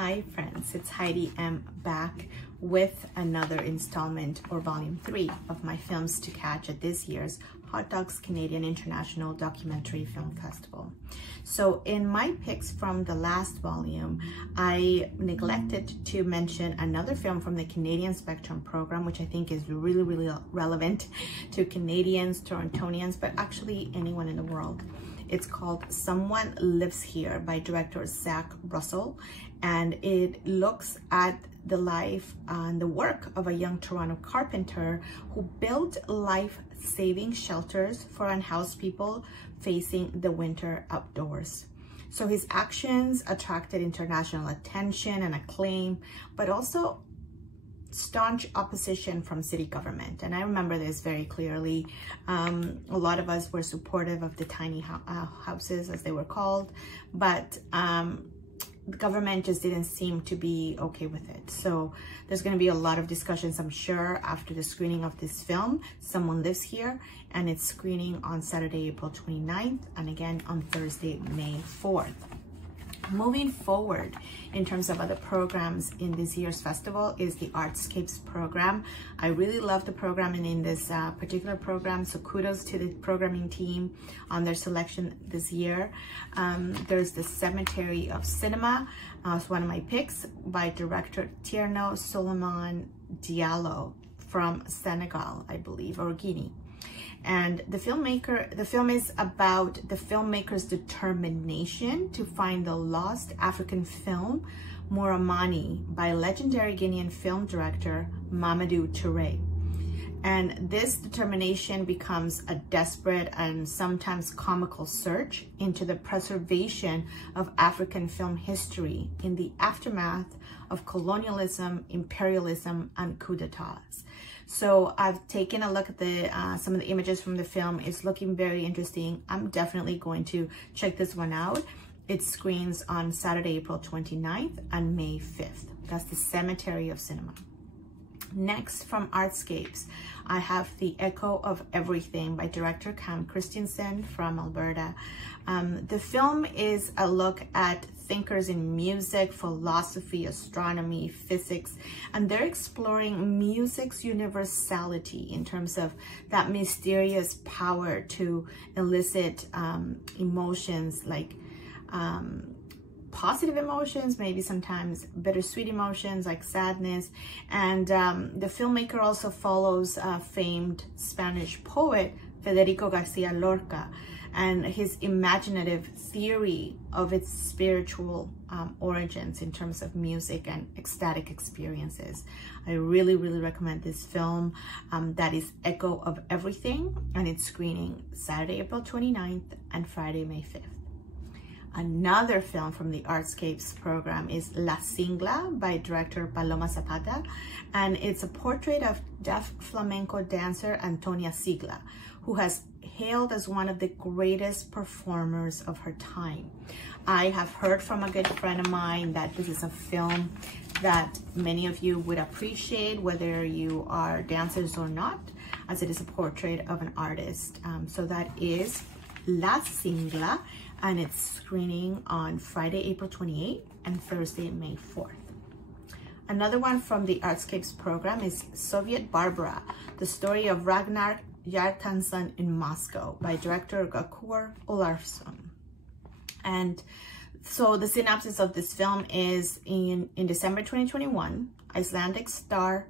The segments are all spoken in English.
Hi friends, it's Heidi M back with another installment or volume 3 of my films to catch at this year's Hot Docs Canadian International Documentary Film Festival. So in my picks from the last volume, I neglected to mention another film from the Canadian Spectrum program, which I think is really relevant to Canadians, Torontonians, but actually anyone in the world. It's called Someone Lives Here by director Zach Russell, and it looks at the life and the work of a young Toronto carpenter who built life-saving shelters for unhoused people facing the winter outdoors. So his actions attracted international attention and acclaim, but also staunch opposition from city government. And I remember this very clearly. A lot of us were supportive of the tiny houses, as they were called, but the government just didn't seem to be okay with it. So there's going to be a lot of discussions, I'm sure, after the screening of this film, Someone Lives Here, and it's screening on Saturday, April 29th, and again on Thursday, May 4th. Moving forward, in terms of other programs in this year's festival, is the Artscapes program. I really love the programming in this particular program, so kudos to the programming team on their selection this year. There's the Cemetery of Cinema, it's one of my picks, by director Tierno Souleymane Diallo from Senegal, I believe, or Guinea. And the film is about the filmmaker's determination to find the lost African film Moramani by legendary Guinean film director Mamadou Touré. And this determination becomes a desperate and sometimes comical search into the preservation of African film history in the aftermath of colonialism, imperialism, and coups d'etats. So I've taken a look at some of the images from the film. It's looking very interesting. I'm definitely going to check this one out. It screens on Saturday, April 29th and May 5th. That's the Cemetery of Cinema. Next, from Artscapes, I have The Echo of Everything by director Cam Christensen from Alberta. The film is a look at thinkers in music, philosophy, astronomy, physics, and they're exploring music's universality in terms of that mysterious power to elicit emotions like positive emotions, maybe sometimes bittersweet emotions like sadness. And the filmmaker also follows famed Spanish poet Federico Garcia Lorca and his imaginative theory of its spiritual origins in terms of music and ecstatic experiences. I really recommend this film. That is Echo of Everything, and it's screening Saturday, April 29th and Friday, May 5th. Another film from the Artscapes program is La Singla by director Paloma Zapata, and it's a portrait of deaf flamenco dancer Antonia Sigla, who has hailed as one of the greatest performers of her time. I have heard from a good friend of mine that this is a film that many of you would appreciate, whether you are dancers or not, as it is a portrait of an artist. So that is La Singla, and it's screening on Friday, April 28th and Thursday, May 4th. Another one from the Artscapes program is Soviet Barbara, the story of Ragnar Yartansson in Moscow by director Gakur Olarsson. And so the synopsis of this film is in December 2021, Icelandic star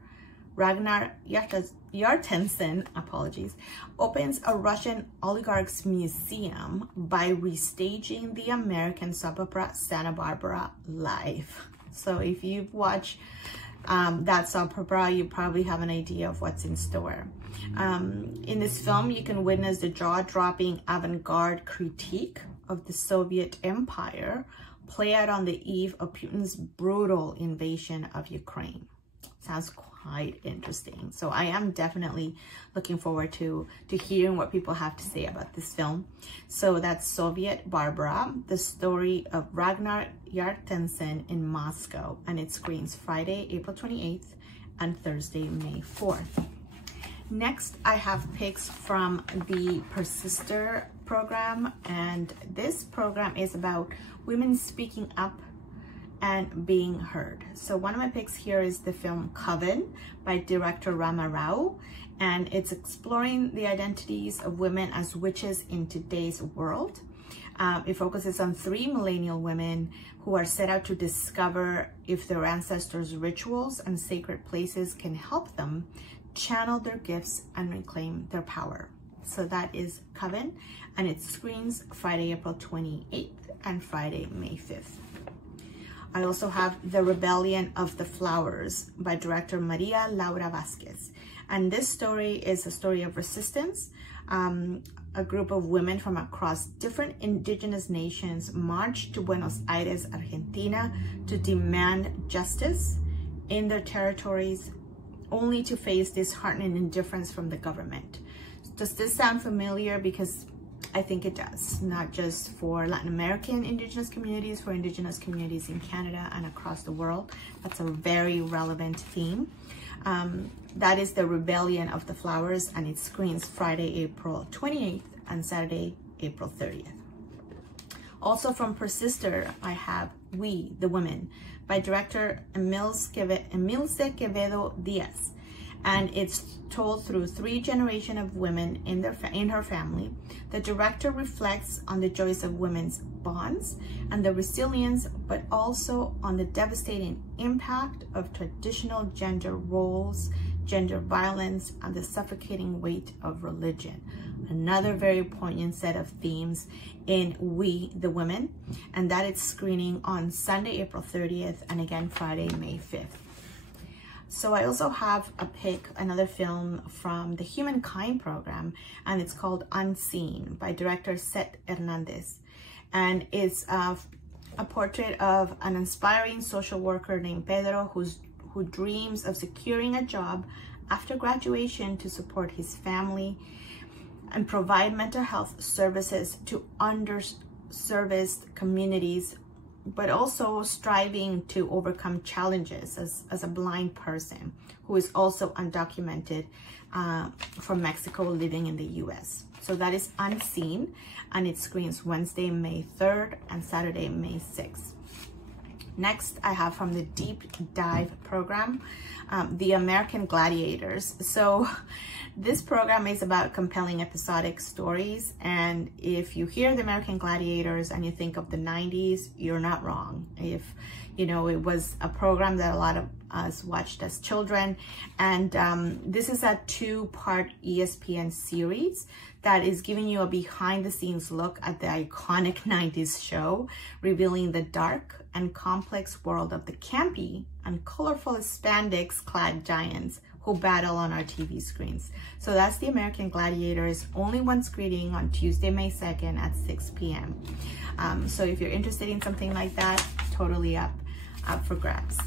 Ragnar Yartansson, opens a Russian oligarch's museum by restaging the American soap opera Santa Barbara live. So if you've watched that soap opera, you probably have an idea of what's in store. In this film, you can witness the jaw-dropping avant-garde critique of the Soviet Empire play out on the eve of Putin's brutal invasion of Ukraine. Sounds quite interesting. So I am definitely looking forward to hearing what people have to say about this film. So that's Soviet Barbara, the story of Ragnar Yartansson in Moscow, and it screens Friday, April 28th and Thursday, May 4th. Next, I have picks from the Persister program, and this program is about women speaking up and being heard. So one of my picks here is the film Coven by director Rama Rao, and it's exploring the identities of women as witches in today's world. It focuses on 3 millennial women who are set out to discover if their ancestors' rituals and sacred places can help them channel their gifts and reclaim their power. So that is Coven, and it screens Friday, April 28th and Friday, May 5th. I also have The Rebellion of the Flowers by director Maria Laura Vasquez. And this story is a story of resistance. A group of women from across different indigenous nations marched to Buenos Aires, Argentina to demand justice in their territories, only to face disheartening indifference from the government. Does this sound familiar? Because I think it does, not just for Latin American indigenous communities, for indigenous communities in Canada and across the world. That's a very relevant theme. That is The Rebellion of the Flowers, and it screens Friday, April 28th and Saturday, April 30th. Also from Persister, I have We, the Women by director Emilce Quevedo Diaz. And it's told through 3 generations of women in her family. The director reflects on the joys of women's bonds and the resilience, but also on the devastating impact of traditional gender roles, gender violence, and the suffocating weight of religion. Another very poignant set of themes in We, the Women, and that it's screening on Sunday, April 30th, and again Friday, May 5th. So I also have a pick, another film from the Humankind program, and it's called Unseen by director Seth Hernandez. And it's a portrait of an inspiring social worker named Pedro who dreams of securing a job after graduation to support his family and provide mental health services to underserviced communities, but also striving to overcome challenges as a blind person who is also undocumented from Mexico living in the US. So that is Unseen, and it screens Wednesday, May 3rd and Saturday, May 6th. Next, I have from the Deep Dive program, The American Gladiators. So this program is about compelling episodic stories. And if you hear The American Gladiators and you think of the 90s, you're not wrong. If you know, it was a program that a lot of us watched as children. And this is a 2-part ESPN series that is giving you a behind the scenes look at the iconic 90s show, revealing the dark and complex world of the campy and colorful spandex clad giants who battle on our TV screens. So that's The American Gladiators, only one screening on Tuesday, May 2nd at 6 p.m. So if you're interested in something like that, totally up for grabs.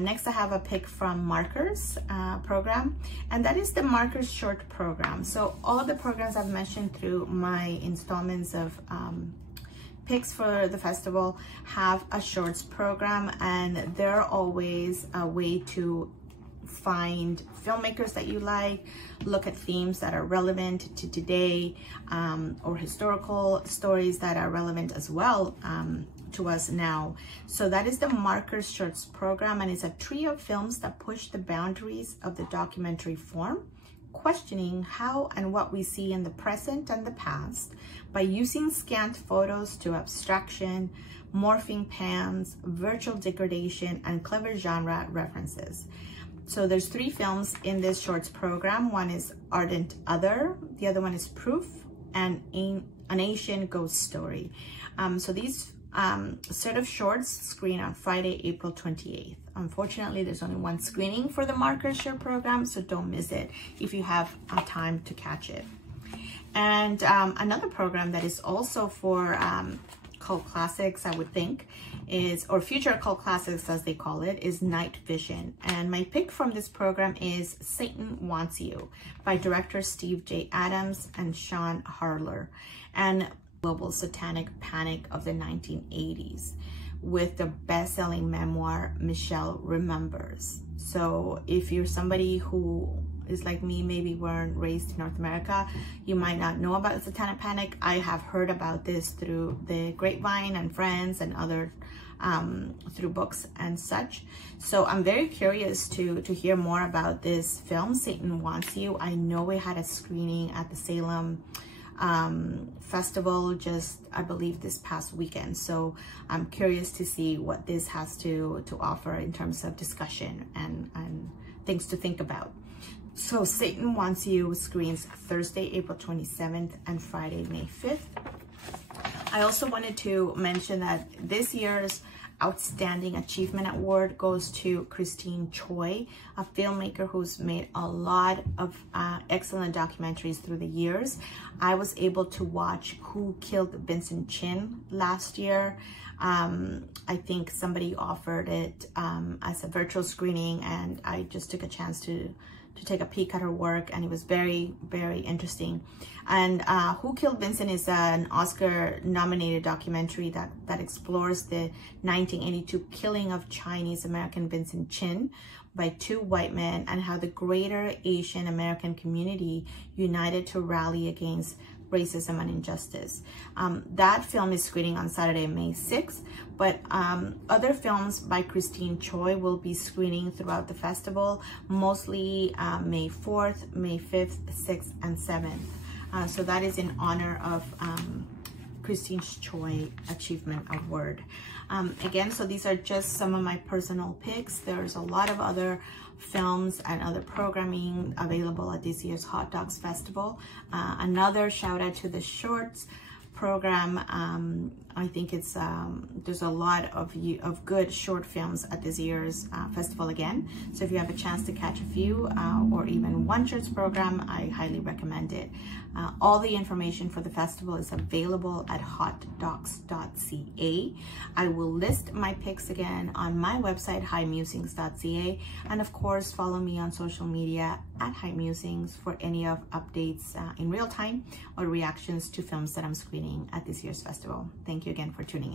Next, I have a pick from Markers program, and that is the Markers short program. So all of the programs I've mentioned through my installments of picks for the festival have a shorts program, and they're always a way to find filmmakers that you like, look at themes that are relevant to today, or historical stories that are relevant as well to us now. So that is the Markers Shorts program, and it's a trio of films that push the boundaries of the documentary form, questioning how and what we see in the present and the past by using scant photos to abstraction, morphing pans, virtual degradation, and clever genre references. So there's 3 films in this shorts program. One is Ardent Other, the other one is Proof, and An Asian Ghost Story. So these set of shorts screen on Friday, April 28th. Unfortunately, there's only one screening for the Markers short program, so don't miss it if you have time to catch it. And another program that is also for cult classics, I would think, is, or future cult classics as they call it, is Night Vision. And my pick from this program is Satan Wants You by director Steve J. Adams and Sean Harler, and global satanic panic of the 1980s with the best-selling memoir Michelle Remembers. So if you're somebody who is like me, maybe weren't raised in North America, you might not know about the satanic panic. I have heard about this through the grapevine and friends and other through books and such. So I'm very curious to hear more about this film, Satan Wants You. I know we had a screening at the Salem festival just, I believe, this past weekend. So I'm curious to see what this has to offer in terms of discussion and things to think about. So Satan Wants You screens Thursday, April 27th and Friday, May 5th. I also wanted to mention that this year's Outstanding Achievement Award goes to Christine Choi, a filmmaker who's made a lot of excellent documentaries through the years. I was able to watch Who Killed Vincent Chin last year. I think somebody offered it as a virtual screening, and I just took a chance to take a peek at her work, and it was very, very interesting. And Who Killed Vincent is an Oscar-nominated documentary that explores the 1982 killing of Chinese-American Vincent Chin by two white men, and how the greater Asian American community united to rally against racism and injustice. That film is screening on Saturday, May 6th, but other films by Christine Choi will be screening throughout the festival, mostly May 4th, May 5th, 6th, and 7th. So that is in honor of Christine Choi Achievement Award. Again, so these are just some of my personal picks. There's a lot of other films and other programming available at this year's Hot Docs Festival. Another shout out to the shorts program. I think it's there's a lot of good short films at this year's festival again. So if you have a chance to catch a few or even one shorts program, I highly recommend it. All the information for the festival is available at hotdocs.ca. I will list my picks again on my website, hyemusings.ca, and of course follow me on social media at hyemusings for any of updates in real time or reactions to films that I'm screening at this year's festival. Thank you again for tuning in.